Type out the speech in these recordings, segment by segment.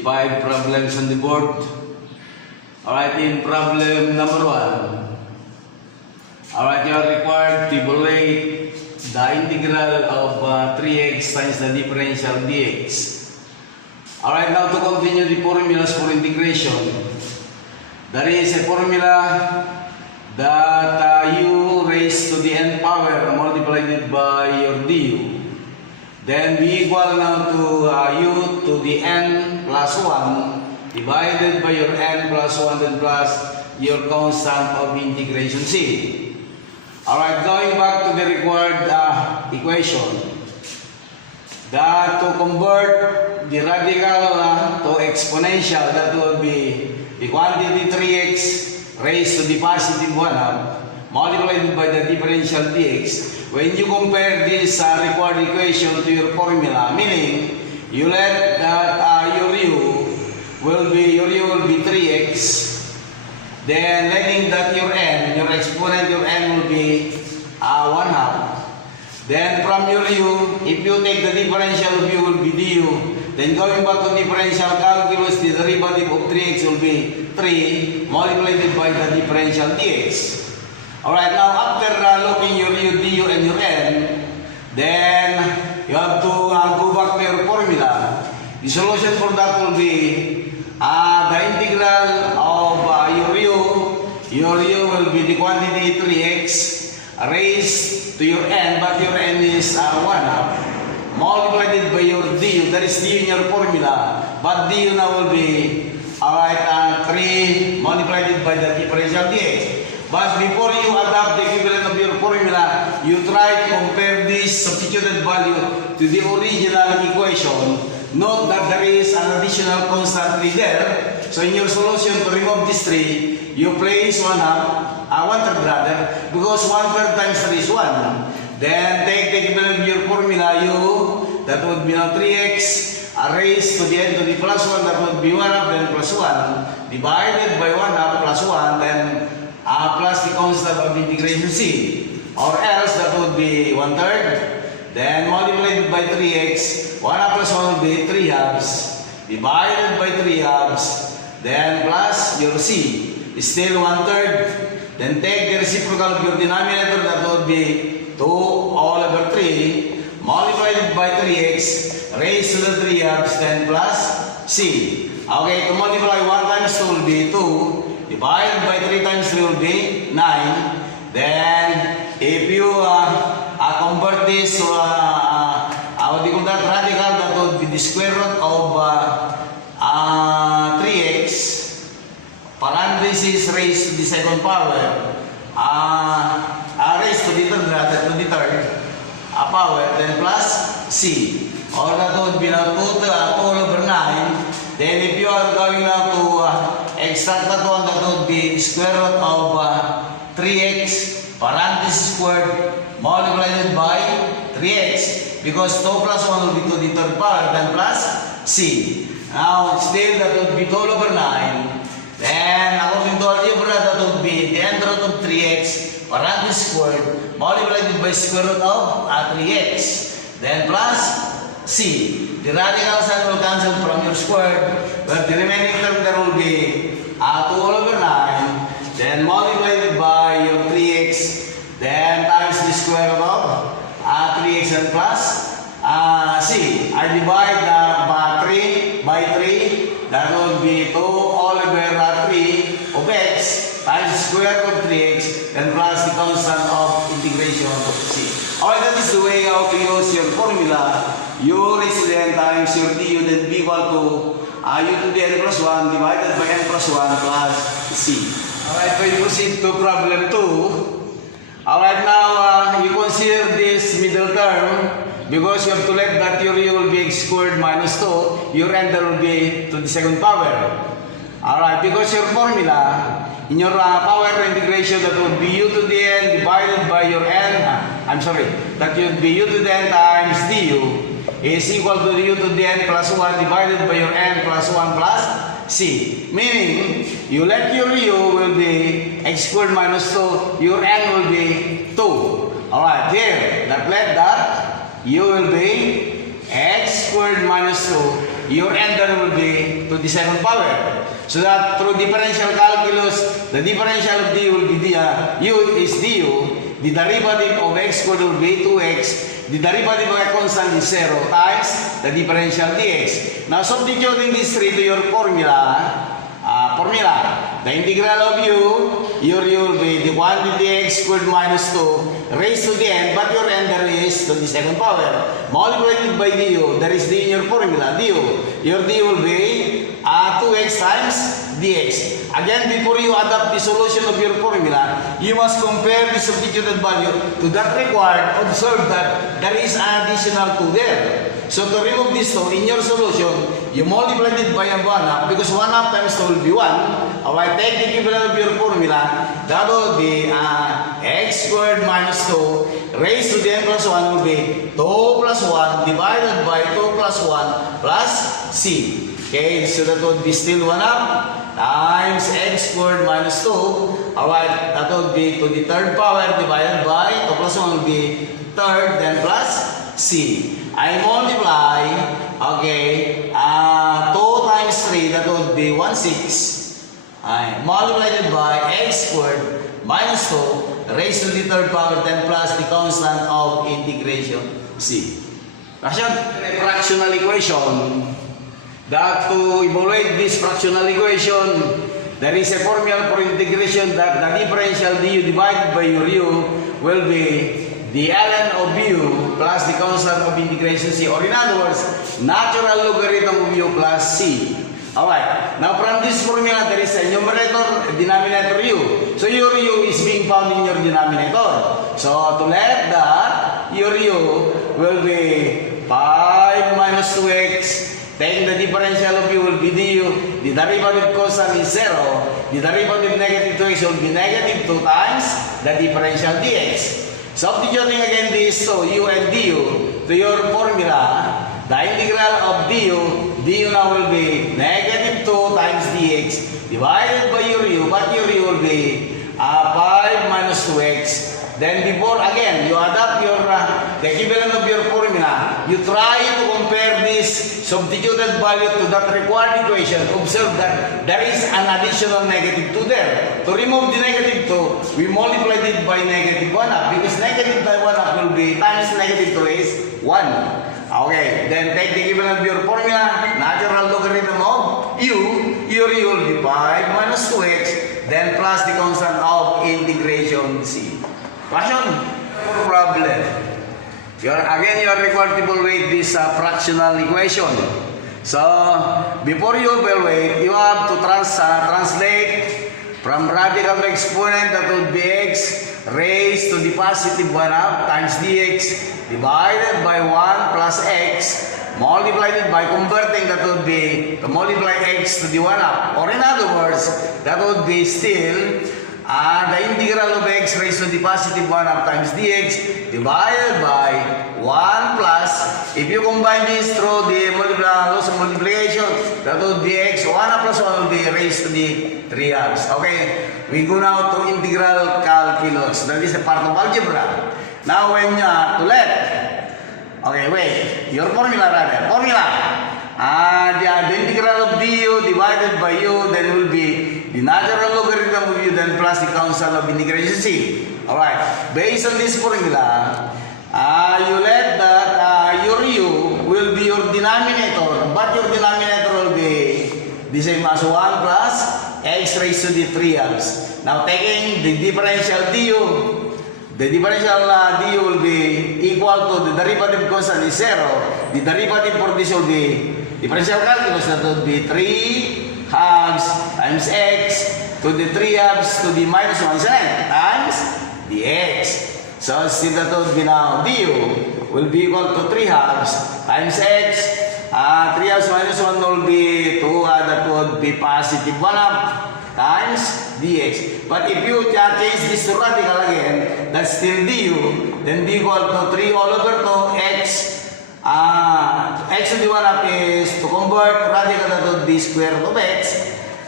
see 5 problems on the board. Alright, in problem number 1. Alright, you are required to evaluate the integral of 3x times the differential dx. Alright, now to continue the formulas for integration. There is a formula that u raised to the n power multiplied by your du. Then b equal now to u to the n plus 1 divided by your n plus 1 and plus your constant of integration c. Alright, going back to the required equation. To convert the radical to exponential, that will be the quantity 3x raised to the positive 1 multiplied by the differential dx. When you compare this required equation to your formula, meaning you let that your u will be 3x, then letting that your n, your exponent, your n will be 1/2. Then from your u, if you take the differential of u will be du. Then going back to differential calculus, the derivative of 3x will be 3 multiplied by the differential dx. Alright, now after looking your u, du, and your n, then you have to go back to your formula. The solution for that will be the integral of your u will be the quantity 3x raised to your n, but your n is 1/2 multiplied by your du. That is du in your formula, but du now will be 3 multiplied by the differential dx. But before you adapt the equivalent of your formula, you try to compare this substituted value to the original equation. Note that there is an additional constant 3 there. So in your solution to remove this 3, you place 1/3 rather, because 1/3 times 3 is 1. Then take the equivalent of your formula, u, that would be now 3x raised to the n to the plus 1, that would be 1/2, then plus 1, divided by 1/2 plus 1, then plus the constant of integration c. Or else that would be 1/3, then multiplied by 3x, 1/2 plus 1 will be 3/2, divided by 3/2, then plus your c is still 1/3. Then take the reciprocal of your denominator, that would be 2/3, multiplied by 3x, raised to the 3/2, then plus c. Okay, to multiply 1 times 2 will be 2, divided by 3 times 3 will be 9. Then, if you convert this to what do you call that, radical, that would be the square root of 3x, parenthesis raised to the second power, raised to the third power, then plus c. Or that would be now 2/9. Then if you are going now to extract that one, that would be square root of 3x, parenthesis squared, multiplied by 3x. Because 2 plus 1 will be to the third power, then plus c. Now, still that would be 2/9. Then, according to algebra, that would be the end root of 3x, parenthesis squared, multiplied by square root of 3x. Then plus c. The radical sign will cancel from your squared, but the remaining term there will be 2/9, then multiplied by your 3x, then times the square root of 3x and plus c. I divide 3 by 3, that would be 2/3 of x times the square root of 3x, then plus the constant of integration of c. Alright, that is the way how to use your formula. U raised to the n times your du, then b equal to u to the n plus 1 divided by n plus 1 plus c. Alright, we proceed to problem 2. Alright, now you consider this middle term because you have to let that your u will be x squared minus 2, your n there will be to the second power. Alright, because your formula, in your power integration, that would be u to the n divided by your n, that would be u to the n times du is equal to u to the n plus 1 divided by your n plus 1 plus c. Meaning, you let your u will be x squared minus 2, your n will be 2. Alright, here, let that u will be x squared minus 2 your ender will be to the second power. So that through differential calculus, the differential of du will be u is du. The derivative of x squared will be 2x. The derivative of a constant is 0 times the differential dx. Now substituting these three to your formula, the integral of u will be the quantity x squared minus 2 raised to the n, but your ender is to the second power. Multiplied by du, there is d in your formula, du. Your d will be 2x times dx. Again, before you adapt the solution of your formula, you must compare the substituted value to that required. Observe that there is an additional 2 there. So to remove this 2 in your solution, you multiply it by 1/2 because 1/2 times 2 will be 1. Alright, take the equivalent of your formula. That will be x squared minus 2 raised to the n plus 1 will be 2 plus 1 divided by 2 plus 1 plus c. Okay, so that would be still 1/2 times x squared minus 2. Alright, that would be to the third power divided by 2 plus 1 will be third, then plus c. I multiply, okay, 2 times 3, that would be 1/6. I multiplied it by x squared minus 2 raised to the third power, then plus the constant of integration c. Kasi a fractional equation. That to evaluate this fractional equation, there is a formula for integration that the differential du divided by your u will be the ln of u plus the constant of integration c, or in other words, natural logarithm of u plus c. Alright, now from this formula, there is a numerator, a denominator u. So your u is being found in your denominator. So to let that, your u will be 5 minus 2x. Taking the differential of u will be du. The derivative constant is 0. The derivative negative 2x will be negative 2 times the differential dx. Substituting again this to u and du to your formula, the integral of du now will be negative 2 times dx divided by your u, but your u will be 5 minus 2x. Then before again, you adapt your the equivalent of your formula. You try to compare this substituted value to that required equation. Observe that there is an additional negative 2 there. To remove the negative 2, we multiply it by negative 1/2 because negative by 1/2 will be times negative 2 is 1. Okay, then take the equivalent of your formula, natural logarithm of u. Your u will be 5 minus 2x, then plus the constant of integration c. Question? Problem. You are required to evaluate this fractional equation. So, before you evaluate, you have to translate from radical to exponent, that would be x raised to the positive 1/2 times dx divided by 1 plus x multiplied by converting, that would be to multiply x to the 1/2. Or in other words, that would be still the integral of x raised to the positive 1/2 times dx divided by 1 plus, if you combine this through the loss of multiplication, that would be x, 1/2 plus 1 will be raised to the 3/2. Okay, we go now to integral calculus. That is a part of algebra. Now when you to let, okay, wait, your formula rather, the integral of du divided by u, then will be the natural logarithm of u, then plus the constant of integration c. Alright, based on this formula, you let that your u will be your denominator, but your denominator will be the same as 1 plus x raised to the 3/2. Now taking the differential du, the differential du will be equal to the derivative constant is 0. The derivative for this will be differential calculus, that would be 3/2 times x to the 3/2 to the minus 1 times dx. So still that would be now du will be equal to 3/2 times x. 3/2 minus 1 will be 2, that would be positive 1/2 times dx. But if you change this to radical again, that's still du, then d equal to 3 all over 2 x. X to the 1/2 is to convert radical, that would be square root of x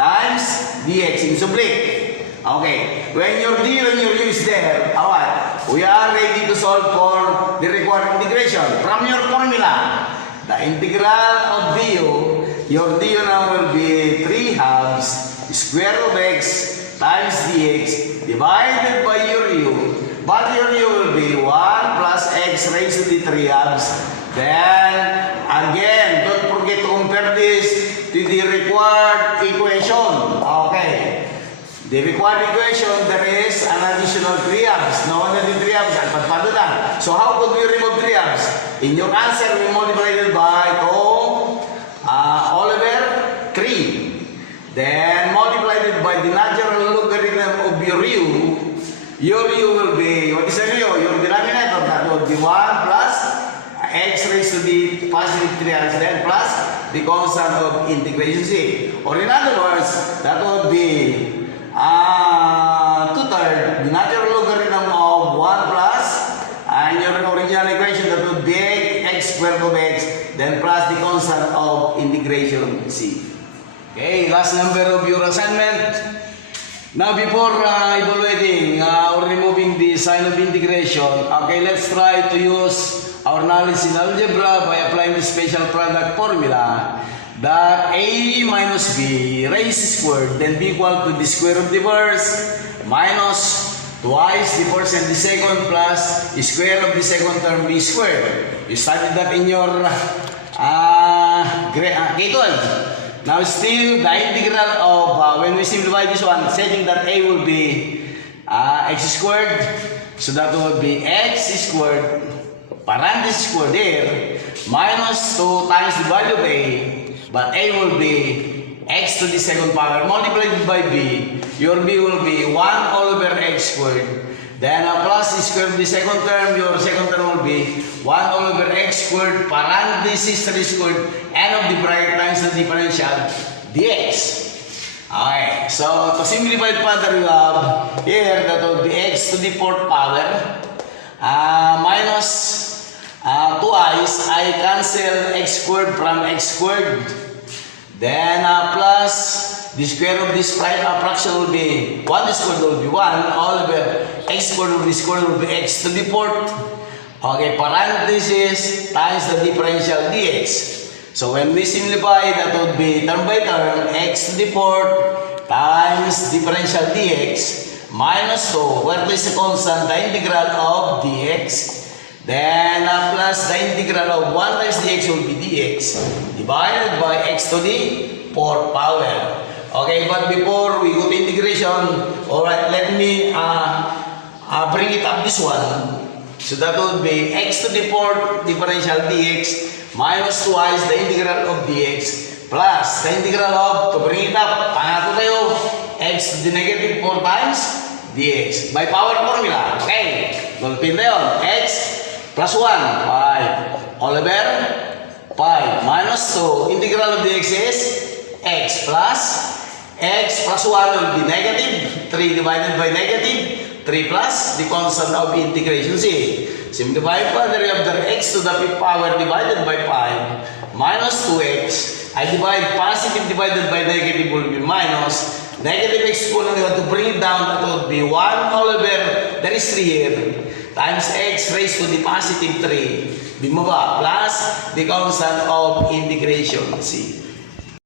times dx in oblique. Okay, when your d and your u is there, alright, we are ready to solve for the required integration. From your formula, the integral of du your du now will be 3 halves square of x times dx divided by your u. But your u will be 1 plus x raised to the 3 halves. Then, again, don't forget to compare this to the required equation. Okay. The required equation, there is an additional 3 halves. No one the 3 halves, alpad lang. So, how could we remove 3 halves? In your answer, we multiplied it by all over 3. Then, multiplied it by the natural logarithm of your u. Your u will be, what is the u? Your denominator, that would be 1 plus x raised to the positive 3 halves, then plus the constant of integration c. Or in other words, that would be 2/3, the natural logarithm of 1 plus, in your original equation, that would be x squared of x, then plus the constant of integration c. Okay, last number of your assignment. Now, before evaluating or removing the sign of integration, okay, let's try to use our knowledge in algebra by applying the special product formula that a minus b raised squared then be equal to the square of the first minus twice the first and the second plus the square of the second term b squared. You studied that in your K12. Now still the integral of when we simplify this one, setting that a will be x squared, so that will be x squared parenthesis squared there minus 2 times the value of a, but a will be x to the second power multiplied by b. Your b will be 1 all over x squared. Then plus the square of the second term, your second term will be 1 all over x squared parenthesis 3 squared n of the bracket times the differential dx. Okay, so to simplify further, you have here that will be x to the 4th power minus twice, I cancel x squared from x squared. Then plus the square of this fraction will be 1 squared will be 1 all over x squared will be x to the 4th. Okay, parenthesis times the differential dx. So when we simplify, that would be term by term x to the 4th times differential dx minus 2, where is the constant, the integral of dx. Then plus the integral of 1 times dx will be dx divided by x to the 4th power. Okay, but before we go to integration, alright, let me bring it up this one. So that would be x to the 4th differential dx minus twice the integral of dx plus the integral of, to bring it up, pangato tayo, x to the negative 4 times dx by power formula. Okay, gulpin na yun. X plus 1, 5 all over 5 minus 2, integral of dx is x plus 1 will be negative 3 divided by negative 3 plus the constant of integration c. Simplify further, you have the x to the 5th power divided by 5 minus 2x. I divide positive divided by negative will be minus negative exponent. You have to bring it down, that would be 1 all over, there is 3 here, times x raised to the positive 3 bumaba plus the constant of integration c.